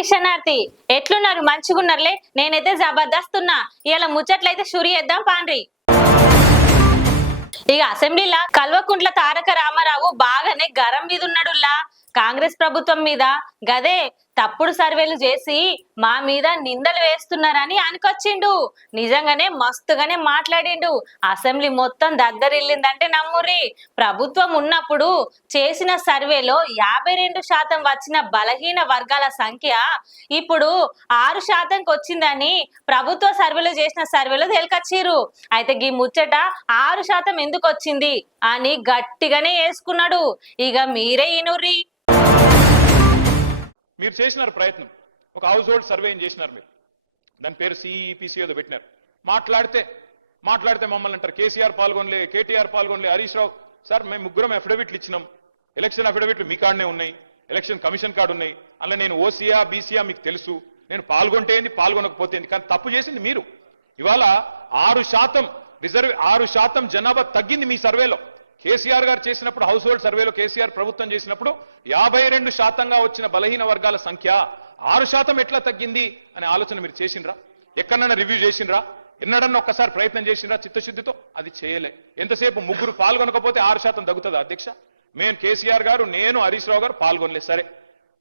కిషనార్తి ఎట్లున్నారు? మంచిగున్నారులే. నేనైతే జబర్దస్త్ ఉన్నా. ఇలా ముచ్చట్లయితే షురు చేద్దాం పాండ్రి. ఇక అసెంబ్లీలో కల్వకుంట్ల తారక రామారావు బాగానే గరం మీద ఉన్నాడులా కాంగ్రెస్ ప్రభుత్వం మీద. గదే తప్పుడు సర్వేలు చేసి మా మీద నిందలు వేస్తున్నారని అనుకొచ్చిండు. నిజంగానే మస్తుగానే మాట్లాడిండు. అసెంబ్లీ మొత్తం దగ్గరిల్లిందంటే నమ్మురి. ప్రభుత్వం ఉన్నప్పుడు చేసిన సర్వేలో 52% వచ్చిన బలహీన వర్గాల సంఖ్య ఇప్పుడు 6%కి వచ్చిందని ప్రభుత్వ సర్వేలు చేసిన సర్వేలో తేల్కొచ్చిర్రు. అయితే ఈ ముచ్చట 6% ఎందుకు వచ్చింది అని గట్టిగానే వేసుకున్నాడు. ఇక మీరే ఇనుర్రి. మీరు చేసినారు ప్రయత్నం, ఒక హౌస్ హోల్డ్ సర్వే చేసినారు మీరు. దాని పేరు సిఈపిసి ఏదో పెట్టినారు. మాట్లాడితే మమ్మల్ని అంటారు కేసీఆర్ పాల్గొనలే, కేటీఆర్ పాల్గొనలే, హరీష్ రావు. సార్ మేము ముగ్గురం అఫిడవిట్లు ఇచ్చినాం. ఎలక్షన్ అఫిడవిట్లు మీ కాడనే ఉన్నాయి, ఎలక్షన్ కమిషన్ కార్డు ఉన్నాయి. అలా నేను ఓసీయా బీసీయా మీకు తెలుసు. నేను పాల్గొంటే ఏంది, పాల్గొనకపోతే ఏంది. కానీ తప్పు చేసింది మీరు. ఇవాళ 6% రిజర్వ్ 6% జనాభా తగ్గింది మీ సర్వేలో. కేసీఆర్ గారు చేసినప్పుడు హౌస్ హోల్డ్ సర్వేలో కేసీఆర్ ప్రభుత్వం చేసినప్పుడు 52%గా వచ్చిన బలహీన వర్గాల సంఖ్య 6% ఎట్లా తగ్గింది అనే ఆలోచన మీరు చేసిండ్రా? ఎక్కడన్నా రివ్యూ చేసిండ్రా? ఎన్నడన్నా ఒక్కసారి ప్రయత్నం చేసిండ్రా చిత్తశుద్ధితో? అది చేయలే. ఎంతసేపు ముగ్గురు పాల్గొనకపోతే 6% తగ్గుతుందా అధ్యక్ష? మేము కేసీఆర్ గారు, నేను, హరీష్ రావు గారు పాల్గొనలేదు. సరే,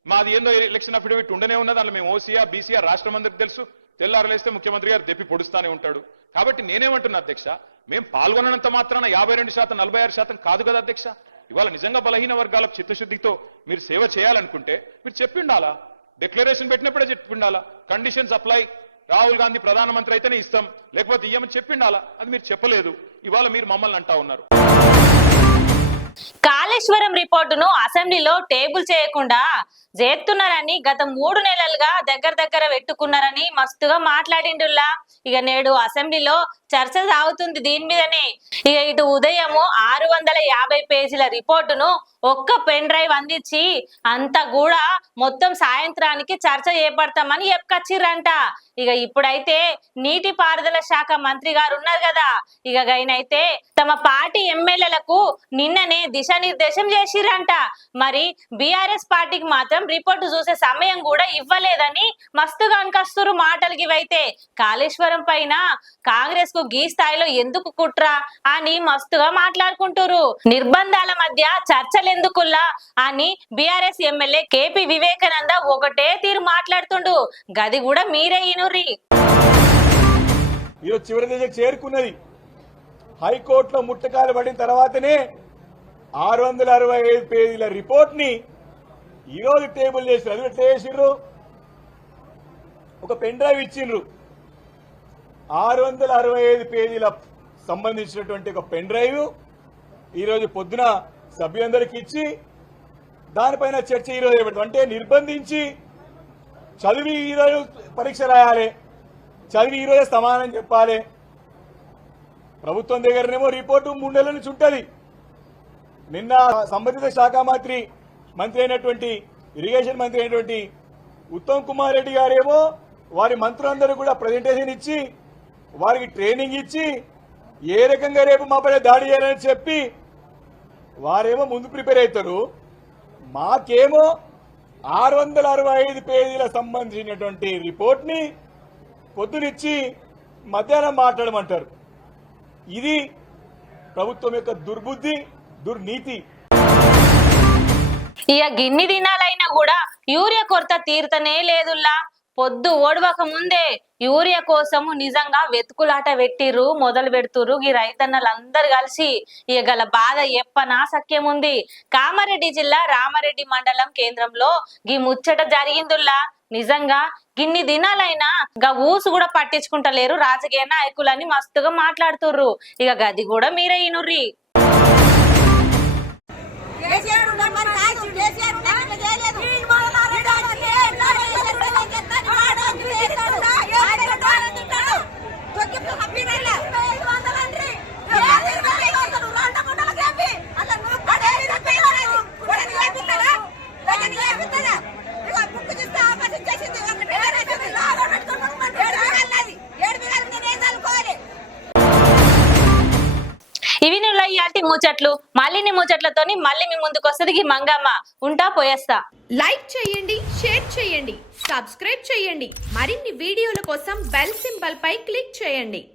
మాది ఏందో ఎలక్షన్ అఫిడవిట్ ఉండనే ఉన్నది. అందులో మేము ఓసీఆ బీసీఆర్ రాష్ట్రం అందరికి తెలుసు. తెల్లారలేస్తే ముఖ్యమంత్రి గారు దెప్పి పొడుస్తానే ఉంటాడు. కాబట్టి నేనేమంటున్నా అధ్యక్ష, మేము పాల్గొనంత మాత్రాన 52% 46% కాదు కదా అధ్యక్ష. ఇవాళ నిజంగా బలహీన వర్గాలకు చిత్తశుద్ధితో మీరు సేవ చేయాలనుకుంటే మీరు చెప్పిండాలా. డిక్లరేషన్ పెట్టినప్పుడే చెప్పిండాలా. కండిషన్స్ అప్లై, రాహుల్ గాంధీ ప్రధానమంత్రి అయితేనే ఇస్తాం, లేకపోతే ఇయ్యమని చెప్పిండాలా. అది మీరు చెప్పలేదు. ఇవాళ మీరు మమ్మల్ని అంటా ఉన్నారు. కాళేశ్వరం రిపోర్టును అసెంబ్లీలో టేబుల్ చేయకుండా చేస్తున్నారని గత 3 నెలలుగా దగ్గర పెట్టుకున్నారని మస్తుగా మాట్లాడిండుల్లా. ఇక నేడు అసెంబ్లీలో చర్చ సాగుతుంది దీని మీదనే. ఇక ఇటు ఉదయము 650 పేజీల రిపోర్టును ఒక్క పెన్ డ్రైవ్ అందించి అంతా కూడా మొత్తం సాయంత్రానికి చర్చ చేపడతామని చెప్పుకొచ్చిర్రంట. ఇక ఇప్పుడైతే నీటిపారుదల శాఖ మంత్రి గారు ఉన్నారు కదా, ఇక గైనైతే తమ పార్టీ ఎమ్మెల్యేలకు నిన్ననే దిశానిర్దేశం చేసిర్రంట. మరి బీఆర్ఎస్ పార్టీకి మాత్రం రిపోర్టు చూసే సమయం కూడా ఇవ్వలేదని మస్తుగా అనికస్తురు మాటలు. ఇవైతే కాళేశ్వరం పైన కాంగ్రెస్ కు గీ స్థాయిలో ఎందుకు కుట్రా అని మస్తుగా మాట్లాడుకుంటారు. నిర్బంధాల మధ్య చర్చలు ఎందుకుల్లా అని బీఆర్ఎస్ ఎమ్మెల్యే కేపీ వివేకానంద ఒకటే తీరు మాట్లాడుతుండు. గది కూడా మీరే ఇనుర్రి. ఈరోజు చివరి దశకు చేరుకున్నది. హైకోర్టులో ముట్టకాలు పడిన తర్వాతనే 665 పేజీల రిపోర్ట్ ని ఈరోజు టేబుల్ చేసి అది ఎట్లా చేసిర్రు? ఒక పెన్ డ్రైవ్ ఇచ్చిండ్రు. 665 పేజీల సంబంధించినటువంటి ఒక పెన్ డ్రైవ్ ఈరోజు పొద్దున సభ్యులందరికీ ఇచ్చి దానిపైన చర్చ ఈరోజు ఏర్పడుతుంది. అంటే నిర్బంధించి చదివి ఈరోజు పరీక్ష రాయాలి, చదివి ఈరోజు సమాధానం చెప్పాలి. ప్రభుత్వం దగ్గరనేమో రిపోర్టు 3 నెలల నుంచి ఉంటుంది. నిన్న సంబంధిత శాఖ మంత్రి అయినటువంటి ఇరిగేషన్ మంత్రి అయినటువంటి ఉత్తమ్ కుమార్ రెడ్డి గారేమో వారి మంత్రులందరూ కూడా ప్రజెంటేషన్ ఇచ్చి వారికి ట్రైనింగ్ ఇచ్చి ఏ రకంగా రేపు మాపై దాడి చేయాలని చెప్పి వారేమో ముందు ప్రిపేర్ అవుతారు. మాకేమో 665 పేజీల సంబంధించినటువంటి రిపోర్ట్ ని పొద్దునిచ్చి మధ్యాహ్నం మాట్లాడమంటారు. ఇది ప్రభుత్వం యొక్క దుర్బుద్ధి, దుర్నీతి. ఇక గిన్ని దినాలైనా కూడా యూరియా కొరత తీరుతనే లేదుల్లా. పొద్దు ఓడవక ముందే యూరియా కోసము నిజంగా వెతుకులాట పెట్టిర్రు, మొదలు పెడుతురు ఈ రైతన్నలందరూ కలిసి. ఇక గల బాధ ఎప్పనా సఖ్యం ఉంది. కామారెడ్డి జిల్లా రామారెడ్డి మండలం కేంద్రంలో గీ ముచ్చట జరిగిందుల్లా. నిజంగా గిన్ని దినాలైనా గా ఊసు కూడా పట్టించుకుంటలేరు రాజకీయ నాయకులని మస్తుగా మాట్లాడుతుర్రు. ఇక గది కూడా మీరే ఇనుర్రి. ఇవి నువ్వు ఇయాల్టి ముచ్చట్లు. మళ్ళీ నీ ముచ్చట్లతోని మళ్ళీ మీ ముందుకు వస్తుంది ఈ మంగమ్మ. ఉంటా, పోయేస్తా. లైక్ చేయండి, షేర్ చేయండి, సబ్స్క్రైబ్ చేయండి. మరిన్ని వీడియోల కోసం బెల్ సింబల్ పై క్లిక్ చేయండి.